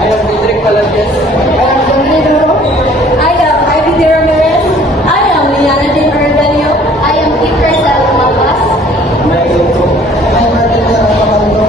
I am Dietrich Palacios. I am Jolene Duro. I am Ivy D. Ramirez. I am Liana Jane Ardanio. I am Peter Salamagas. I am Martin Alpamando.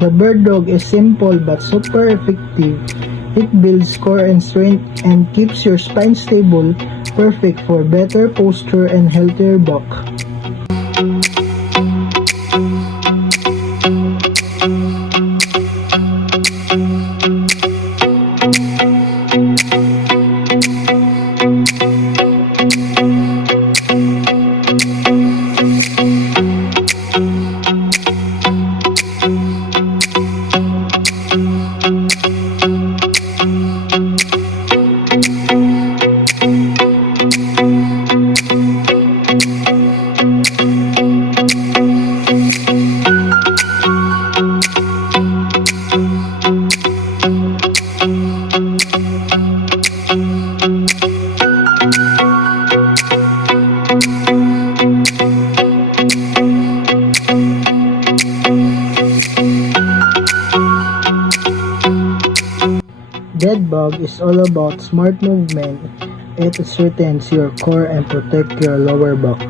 The Bird Dog is simple but super effective. It builds core and strength and keeps your spine stable, perfect for better posture and healthier buck. Dead Bug is all about smart movement. It strengthens your core and protects your lower back.